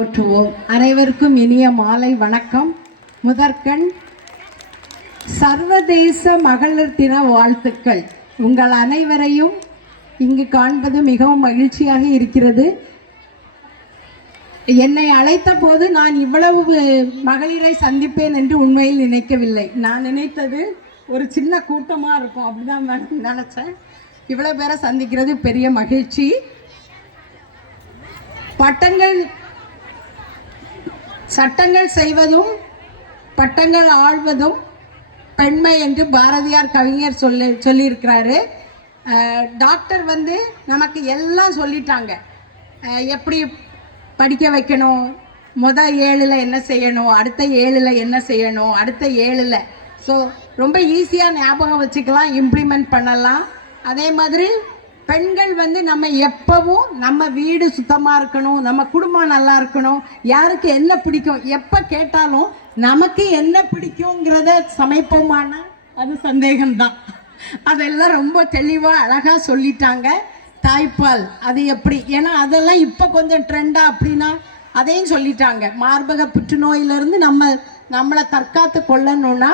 போற்றுவோம். அனைவருக்கும் இனிய மாலை வணக்கம். முதற்கண் சர்வதேச மகளிர் தின வாழ்த்துக்கள். உங்கள் அனைவரையும் இங்கு காண்பது மிகவும் மகிழ்ச்சியாக இருக்கிறது. என்னை அழைத்த போது நான் இவ்வளவு மகளிரை சந்திப்பேன் என்று உண்மையில் நினைக்கவில்லை. நான் நினைத்தது ஒரு சின்ன கூட்டமாக இருக்கும், அப்படிதான் நினச்சேன். இவ்வளோ பேரை சந்திக்கிறது பெரிய மகிழ்ச்சி. சட்டங்கள் செய்வதும் பட்டங்கள் ஆழ்வதும் பெண்மை என்று பாரதியார் கவிஞர் சொல்லியிருக்கிறாரு. டாக்டர் நமக்கு எல்லாம் சொல்லிட்டாங்க. எப்படி படிக்க வைக்கணும், முதல் 7ல் என்ன செய்யணும், அடுத்த 7ல் என்ன செய்யணும், அடுத்த 7ல். ஸோ ரொம்ப ஈஸியாக ஞாபகம் வச்சுக்கலாம், இம்ப்ளிமெண்ட் பண்ணலாம். அதே மாதிரி பெண்கள் நம்ம எப்பவும் நம்ம வீடு சுத்தமாக இருக்கணும், நம்ம குடும்பம் நல்லா இருக்கணும், யாருக்கு என்ன பிடிக்கும், எப்போ கேட்டாலும் நமக்கு என்ன பிடிக்குங்கிறத சமைப்போமான அது சந்தேகம்தான். அதெல்லாம் ரொம்ப தெளிவாக அழகாக சொல்லிட்டாங்க. தாய்ப்பால் அது எப்படி, ஏன்னா அதெல்லாம் இப்போ கொஞ்சம் ட்ரெண்டாக அப்படின்னா அதையும் சொல்லிட்டாங்க. மார்பக புற்றுநோயிலிருந்து நம்மளை தற்காத்து கொள்ளணும்னா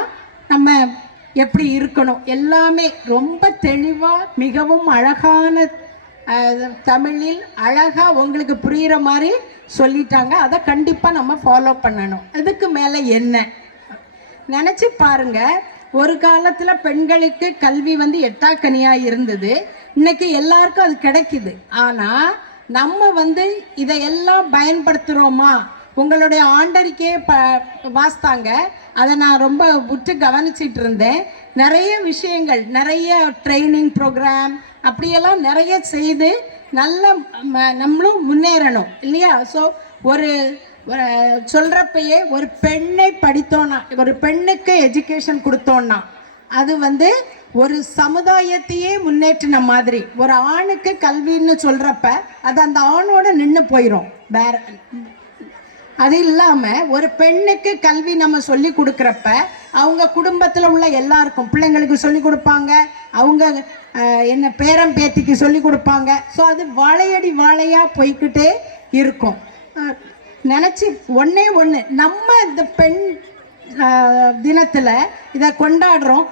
நம்ம எப்படி இருக்கணும், எல்லாமே ரொம்ப தெளிவாக மிகவும் அழகான தமிழில் அழகாக உங்களுக்கு புரிகிற மாதிரி சொல்லிட்டாங்க. அதை கண்டிப்பாக நம்ம ஃபாலோ பண்ணணும். இதுக்கு மேலே என்ன நினச்சி பாருங்க. ஒரு காலத்தில் பெண்களுக்கு கல்வி எட்டாக்கனியாக இருந்தது. இன்னைக்கு எல்லாருக்கும் அது கிடைக்குது. ஆனால் நம்ம இதையெல்லாம் பயன்படுத்துகிறோமா? உங்களுடைய ஆண்டறிக்கையே வாசித்தாங்க, அதை நான் ரொம்ப உற்று கவனிச்சிட்டு இருந்தேன். நிறைய விஷயங்கள், நிறைய ட்ரைனிங் ப்ரோக்ராம் அப்படியெல்லாம் நிறைய செய்து நம்மளும் முன்னேறணும் இல்லையா? ஸோ ஒரு சொல்கிறப்பயே ஒரு பெண்ணை படித்தோன்னா, ஒரு பெண்ணுக்கு எஜுகேஷன் கொடுத்தோன்னா அது ஒரு சமுதாயத்தையே முன்னேற்றின மாதிரி. ஒரு ஆணுக்கு கல்வின்னு சொல்கிறப்ப அது அந்த ஆணோட நின்று போயிடும். வேற அது இல்லாமல் ஒரு பெண்ணுக்கு கல்வி நம்ம சொல்லி கொடுக்குறப்ப அவங்க குடும்பத்தில் உள்ள எல்லாருக்கும், பிள்ளைங்களுக்கு சொல்லி கொடுப்பாங்க, அவங்க என்ன பேரம் பேத்திக்கு சொல்லி கொடுப்பாங்க. ஸோ அது வாழையடி வாழையாக போய்கிட்டே இருக்கும். நினச்சி ஒன்று நம்ம இந்த பெண் தினத்தில் இதை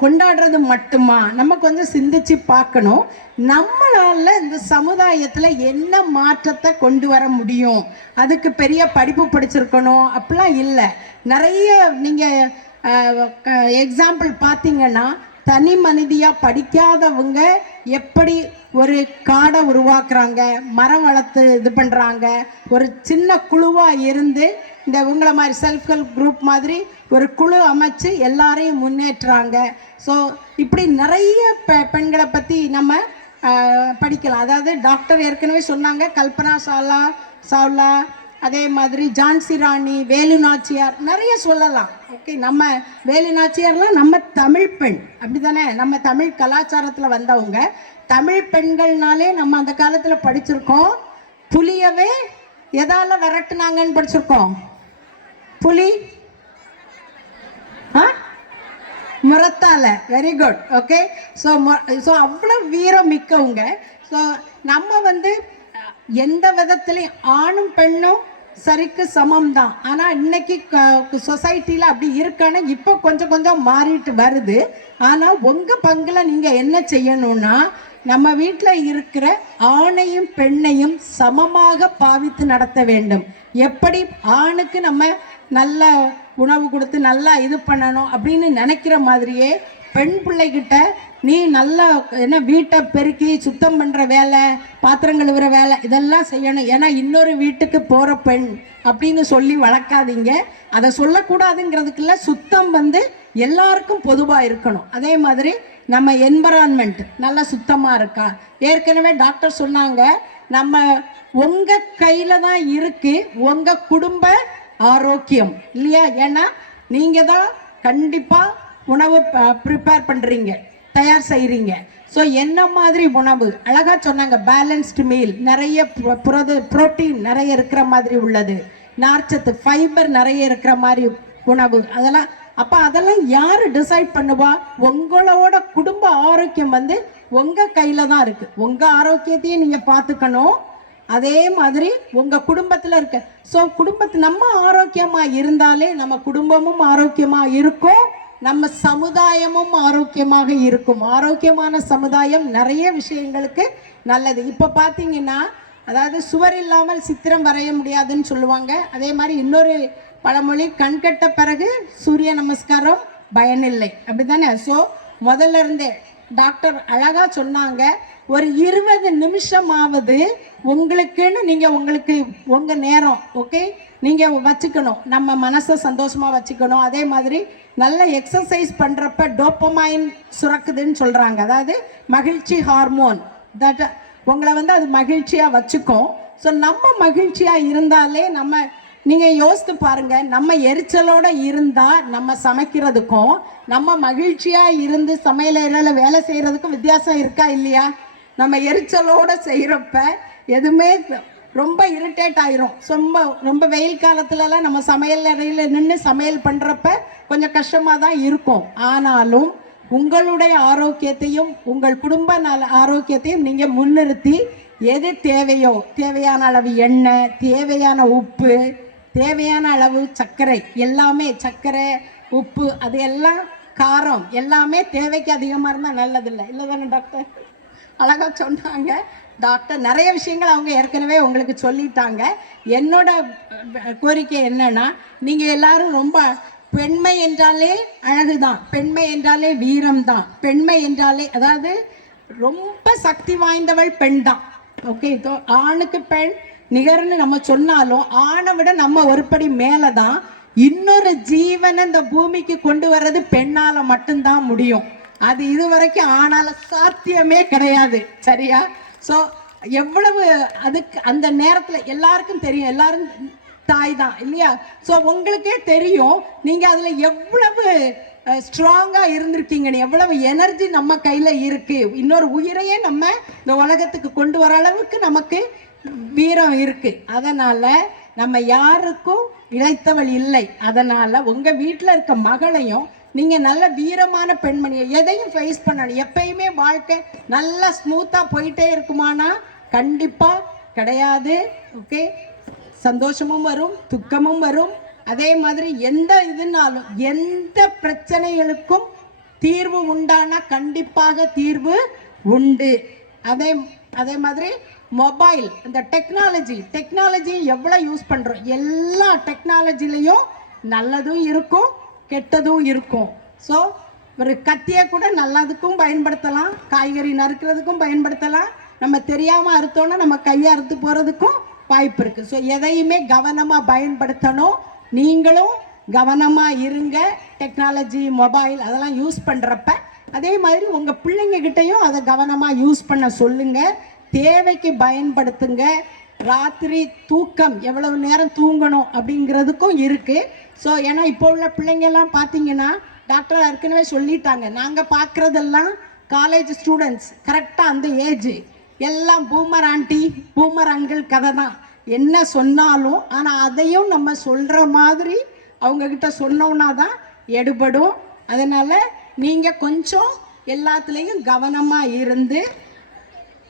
கொண்டாடுறது மட்டுமா? நம்ம கொஞ்சம் சிந்திச்சு பார்க்கணும். நம்மளால இந்த சமுதாயத்தில் என்ன மாற்றத்தை கொண்டு வர முடியும்? அதுக்கு பெரிய படிப்பு படிச்சிருக்கணும் அப்படிலாம் இல்லை. நிறைய நீங்கள் எக்ஸாம்பிள் பார்த்தீங்கன்னா, தனி மனிதியாக படிக்காதவங்க எப்படி ஒரு காடை உருவாக்குறாங்க, மரம் வளர்த்து இது பண்ணுறாங்க, ஒரு சின்ன குழுவாக இருந்து இந்த உங்களை மாதிரி செல்ஃப் ஹெல்ப் குரூப் மாதிரி ஒரு குழு அமைச்சு எல்லாரையும் முன்னேற்றுறாங்க. ஸோ இப்படி நிறைய பெண்களை பற்றி நம்ம படிக்கலாம். அதாவது டாக்டர் ஏற்கனவே சொன்னாங்க, கல்பனா சாவ்லா, அதே மாதிரி ஜான்சி ராணி, வேலு நாச்சியார், நிறைய சொல்லலாம். ஓகே, நம்ம வேலு நாச்சியார்லாம் நம்ம தமிழ் பெண், அப்படி தானே? நம்ம தமிழ் கலாச்சாரத்தில் வந்தவங்க. தமிழ் பெண்கள்னாலே நம்ம அந்த காலத்தில் படிச்சிருக்கோம். புலியவே எதால விரட்டுனாங்கன்னு படிச்சிருக்கோம். புலி முரத்தால. Very good. ஓகே, ஸோ அவ்வளோ வீரம் மிக்கவங்க. ஸோ நம்ம எந்த விதத்துலையும் ஆணும் பெண்ணும் சரிக்கு சமம் தான். ஆனால் இன்னைக்கு சொசைட்டியில் அப்படி இருக்கான்னு இப்போ கொஞ்சம் கொஞ்சம் மாறிட்டு வருது. ஆனால் உங்கள் பங்கில் நீங்கள் என்ன செய்யணும்னா, நம்ம வீட்டில் இருக்கிற ஆணையும் பெண்ணையும் சமமாக பாவித்து நடத்த வேண்டும். எப்படி ஆணுக்கு நம்ம நல்ல உணவு கொடுத்து நல்லா இது பண்ணணும் அப்படின்னு நினைக்கிற மாதிரியே பெண் பிள்ளைகிட்ட நீ நல்லா என்ன வீட்டை பெருக்கி சுத்தம் பண்ணுற வேலை, பாத்திரம் கழுவுற வேலை, இதெல்லாம் செய்யணும். ஏன்னா இன்னொரு வீட்டுக்கு போகிற பெண் அப்படின்னு சொல்லி வளர்க்காதீங்க. அதை சொல்லக்கூடாதுங்கிறதுக்குள்ள சுத்தம் எல்லாருக்கும் பொதுவாக இருக்கணும். அதே மாதிரி நம்ம என்விரான்மெண்ட் நல்லா சுத்தமாக இருக்கா? ஏற்கனவே டாக்டர் சொன்னாங்க, நம்ம உங்கள் கையில் தான் இருக்குது உங்கள் குடும்ப ஆரோக்கியம் இல்லையா? ஏன்னா நீங்கள் தான் கண்டிப்பாக உணவு ப்ரிப்பேர் பண்ணுறீங்க, தயார் செய்கிறீங்க. ஸோ என்ன மாதிரி உணவு, அழகாக சொன்னாங்க, பேலன்ஸ்டு மீல், நிறைய புரோட்டீன் நிறைய இருக்கிற மாதிரி உள்ளது, நார்ச்சத்து ஃபைபர் நிறைய இருக்கிற மாதிரி உணவு. அதெல்லாம் யார் டிசைட் பண்ணுவா? உங்களோட குடும்ப ஆரோக்கியம் உங்கள் கையில் தான் இருக்குது. உங்கள் ஆரோக்கியத்தையும் நீங்கள் பார்த்துக்கணும், அதே மாதிரி உங்கள் குடும்பத்தில் இருக்க. ஸோ நம்ம ஆரோக்கியமாக இருந்தாலே நம்ம குடும்பமும் ஆரோக்கியமாக இருக்கும், நம்ம சமுதாயமும் ஆரோக்கியமாக இருக்கும். ஆரோக்கியமான சமுதாயம் நிறைய விஷயங்களுக்கு நல்லது. இப்போ பார்த்தீங்கன்னா, அதாவது சுவர் இல்லாமல் சித்திரம் வரைய முடியாதுன்னு சொல்லுவாங்க. அதே மாதிரி இன்னொரு பழமொழி, கண்கட்ட பிறகு சூரிய நமஸ்காரம் பயனில்லை, அப்படி தானே? ஸோ முதல்ல இருந்தே டாக்டர் அழகாக சொன்னாங்க, ஒரு 20 நிமிஷமாவது உங்களுக்குன்னு நீங்கள் உங்களுக்கு உங்கள் நேரம் ஓகே நீங்கள் வச்சுக்கணும். நம்ம மனசை சந்தோஷமாக வச்சுக்கணும். அதே மாதிரி நல்ல எக்ஸசைஸ் பண்ணுறப்ப டோப்பமைன் சுரக்குதுன்னு சொல்கிறாங்க, அதாவது மகிழ்ச்சி ஹார்மோன். தட் உங்களை அது மகிழ்ச்சியாக வச்சுக்கும். ஸோ நம்ம மகிழ்ச்சியாக இருந்தாலே நீங்கள் யோசித்து பாருங்கள், நம்ம எரிச்சலோடு இருந்தால் நம்ம சமைக்கிறதுக்கும் நம்ம மகிழ்ச்சியாக இருந்து சமையலறையில் வேலை செய்கிறதுக்கும் வித்தியாசம் இருக்கா இல்லையா? நம்ம எரிச்சலோடு செய்கிறப்ப எதுவுமே ரொம்ப இரிட்டேட் ஆயிரும். ரொம்ப வெயில் காலத்துலலாம் நம்ம சமையல் அறையில் நின்று சமையல் பண்ணுறப்ப கொஞ்சம் கஷ்டமாக தான் இருக்கும். ஆனாலும் உங்களுடைய ஆரோக்கியத்தையும் உங்கள் குடும்ப ஆரோக்கியத்தையும் நீங்கள் முன்னிறுத்தி எது தேவையோ, தேவையான அளவு எண்ணெய், தேவையான உப்பு, தேவையான அளவு சர்க்கரை, எல்லாமே சர்க்கரை உப்பு அது எல்லாம் காரம் எல்லாமே தேவைக்கு அதிகமாக இருந்தால் நல்லதில்லை, இல்லை தானே டாக்டர்? அழகாக சொன்னாங்க டாக்டர். நிறைய விஷயங்கள் அவங்க ஏற்கனவே உங்களுக்கு சொல்லிட்டாங்க. என்னோட கோரிக்கை என்னன்னா, நீங்கள் எல்லாரும் ரொம்ப பெண்மை என்றாலே அழகுதான், பெண்மை என்றாலே வீரம்தான், பெண்மை என்றாலே அதாவது ரொம்ப சக்தி வாய்ந்தவள் பெண் தான். ஓகே, ஆணுக்கு பெண் நிகர்னு நம்ம சொன்னாலும் ஆணை விட நம்ம ஒருபடி மேலே தான். இன்னொரு ஜீவனை இந்த பூமிக்கு கொண்டு வர்றது பெண்ணால் மட்டும்தான் முடியும். அது இதுவரைக்கும் ஆனால சாத்தியமே கிடையாது, சரியா? ஸோ எவ்வளவு அதுக்கு அந்த நேரத்தில் எல்லாருக்கும் தெரியும், எல்லாரும் தாய் தான் இல்லையா? ஸோ உங்களுக்கே தெரியும் நீங்கள் அதில் எவ்வளவு ஸ்ட்ராங்காக இருந்திருக்கீங்கன்னு, எவ்வளவு எனர்ஜி நம்ம கையில் இருக்குது. இன்னொரு உயிரையே நம்ம இந்த உலகத்துக்கு கொண்டு வர அளவுக்கு நமக்கு வீரம் இருக்குது. அதனால் நம்ம யாருக்கும் இழைத்தவள் இல்லை. அதனால் உங்கள் வீட்டில் இருக்க மகளையும் நீங்கள் நல்ல வீரமான பெண்மணியை எதையும் ஃபேஸ் பண்ணணும். எப்பயுமே வாழ்க்கை நல்லா ஸ்மூத்தாக போயிட்டே இருக்குமானா கண்டிப்பாக கிடையாது. ஓகே, சந்தோஷமும் வரும், துக்கமும் வரும். அதே மாதிரி எந்த இதுனாலும் எந்த பிரச்சனைகளுக்கும் தீர்வு உண்டானா கண்டிப்பாக தீர்வு உண்டு. அதே மாதிரி மொபைல், இந்த டெக்னாலஜி எவ்வளோ யூஸ் பண்ணுறோம், எல்லா டெக்னாலஜிலையும் நல்லதும் இருக்கும் கெட்டதும் இருக்கும். ஸோ ஒரு கத்தியை கூட நல்லதுக்கும் பயன்படுத்தலாம், காய்கறி நறுக்கிறதுக்கும் பயன்படுத்தலாம், நம்ம தெரியாமல் அறுத்தோன்னா நம்ம கையை அறுத்து போகிறதுக்கும் வாய்ப்பு இருக்குது. ஸோ எதையுமே கவனமாக பயன்படுத்தணும். நீங்களும் கவனமாக இருங்க. டெக்னாலஜி மொபைல் அதெல்லாம் யூஸ் பண்ணுறப்ப அதே மாதிரி உங்கள் பிள்ளைங்ககிட்டையும் அதை கவனமாக யூஸ் பண்ண சொல்லுங்கள். தேவைக்கு பயன்படுத்துங்க. ராத்திரி தூக்கம் எவ்வளவு நேரம் தூங்கணும் அப்படிங்கிறதுக்கும் இருக்குது. ஸோ ஏன்னா இப்போ உள்ள பிள்ளைங்கெல்லாம் பார்த்தீங்கன்னா டாக்டர் ஏற்கனவே சொல்லிட்டாங்க, நாங்கள் பார்க்குறதெல்லாம் காலேஜ் ஸ்டூடெண்ட்ஸ் கரெக்டாக அந்த ஏஜ் எல்லாம் பூமர் ஆண்டி பூமர் அங்கிள் கதை தான் என்ன சொன்னாலும். ஆனால் அதையும் நம்ம சொல்கிற மாதிரி அவங்கக்கிட்ட சொன்னோன்னா தான் எடுபடும். அதனால் நீங்கள் கொஞ்சம் எல்லாத்துலேயும் கவனமாக இருந்து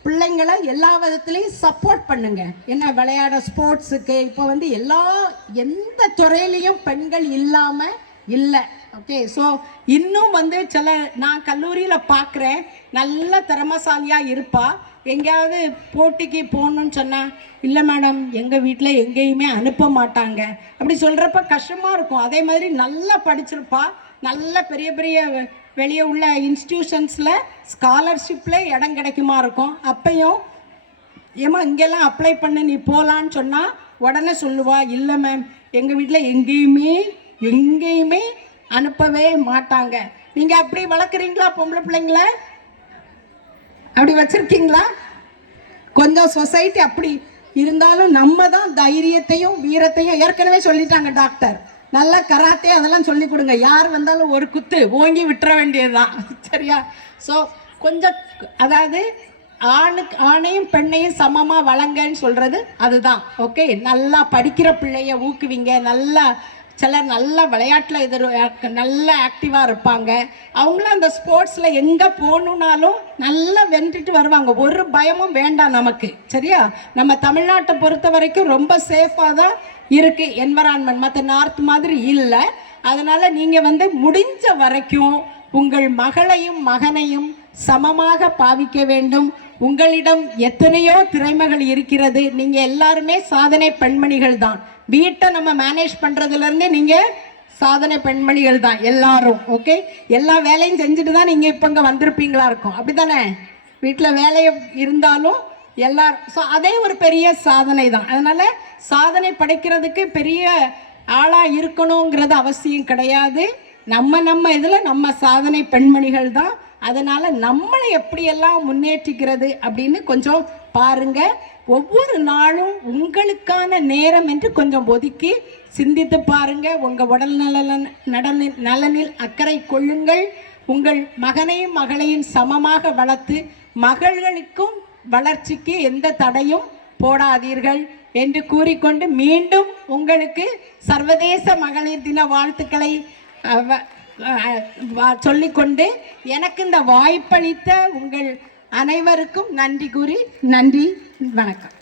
பிள்ளைங்களை எல்லா விதத்துலேயும் சப்போர்ட் பண்ணுங்க. என்ன விளையாட ஸ்போர்ட்ஸுக்கு இப்போ எந்த துறையிலையும் பெண்கள் இல்லாமல் இல்லை. ஓகே, ஸோ இன்னும் நான் கல்லூரியில் பார்க்குறேன், நல்ல திறமசாலியாக இருப்பா. எங்கேயாவது போட்டிக்கு போகணுன்னு சொன்னால், இல்லை மேடம் எங்கள் வீட்டில் எங்கேயுமே அனுப்ப மாட்டாங்க அப்படி சொல்கிறப்ப கஷ்டமாக இருக்கும். அதே மாதிரி நல்லா படிச்சிருப்பா, நல்ல பெரிய பெரிய வெளியே உள்ள இன்ஸ்டிடியூஷன்ஸில் ஸ்காலர்ஷிப்பில் இடம் கிடைக்குமா இருக்கும். அப்பையும் ஏமா இங்கெல்லாம் அப்ளை பண்ண நீ போகலான்னு சொன்னால் உடனே சொல்லுவா, இல்லை மேம் எங்கள் வீட்டில் எங்கேயுமே அனுப்பவே மாட்டாங்க. நீங்கள் அப்படி வளர்க்குறீங்களா பொம்பளை பிள்ளைங்கள? அப்படி வச்சுருக்கீங்களா? கொஞ்சம் சொசைட்டி அப்படி இருந்தாலும் நம்ம தான் தைரியத்தையும் வீரத்தையும் ஏற்கனவே சொல்லிட்டாங்க டாக்டர். நல்லா கராத்தே அதெல்லாம் சொல்லி கொடுங்க. யார் வந்தாலும் ஒரு குத்து ஓங்கி விட்டுற வேண்டியதுதான், சரியா? ஸோ கொஞ்சம் அதாவது ஆணையும் பெண்ணையும் சமமாக வளங்கன்னு சொல்கிறது அதுதான். ஓகே, நல்லா படிக்கிற பிள்ளைய ஊக்குவிங்க, நல்லா சிலர் நல்ல விளையாட்டில் நல்ல ஆக்டிவாக இருப்பாங்க. அவங்களும் அந்த ஸ்போர்ட்ஸில் எங்கே போகணுன்னாலும் நல்லா வென்றுட்டு வருவாங்க. ஒரு பயமும் வேண்டாம் நமக்கு. சரியா? நம்ம தமிழ்நாட்டை பொறுத்த வரைக்கும் ரொம்ப சேஃபாக தான் இருக்குது என்வரான்மெண்ட். மற்ற நார்த் மாதிரி இல்லை. அதனால் நீங்கள் முடிஞ்ச வரைக்கும் உங்கள் மகளையும் மகனையும் சமமாக பாவிக்க வேண்டும். உங்களிடம் எத்தனையோ திறமைகள் இருக்கிறது. நீங்கள் எல்லாருமே சாதனை பெண்மணிகள் தான். வீட்டை நம்ம மேனேஜ் பண்ணுறதுலேருந்து நீங்கள் சாதனை பெண்மணிகள் தான் எல்லாரும். ஓகே, எல்லா வேலையும் செஞ்சுட்டு தான் நீங்கள் இப்போ இங்கே வந்திருப்பீங்களா இருக்கும். அப்படி தானே? வீட்டில் வேலை இருந்தாலும் எல்லாரும். ஸோ அதே ஒரு பெரிய சாதனை தான். அதனால் சாதனை படைக்கிறதுக்கு பெரிய ஆளாக இருக்கணுங்கிறது அவசியம் கிடையாது. நம்ம இதில் நம்ம சாதனை பெண்மணிகள் தான். அதனால் நம்மளை எப்படியெல்லாம் முன்னேற்றிக்கிறது அப்படின்னு கொஞ்சம் பாருங்கள். ஒவ்வொரு நாளும் உங்களுக்கான நேரம் என்று கொஞ்சம் ஒதுக்கி சிந்தித்து பாருங்கள். உங்கள் உடல் நலனில் அக்கறை கொள்ளுங்கள். உங்கள் மகனையும் மகளையும் சமமாக வளர்த்து மகள்களுக்கும் வளர்ச்சிக்கு எந்த தடையும் போடாதீர்கள் என்று கூறிக்கொண்டு மீண்டும் உங்களுக்கு சர்வதேச மகளிர் தின வாழ்த்துக்களை சொல்லிக்கொண்டு எனக்கு இந்த வாய்ப்பளித்த உங்கள் அனைவருக்கும் நன்றி கூறி நன்றி, வணக்கம்.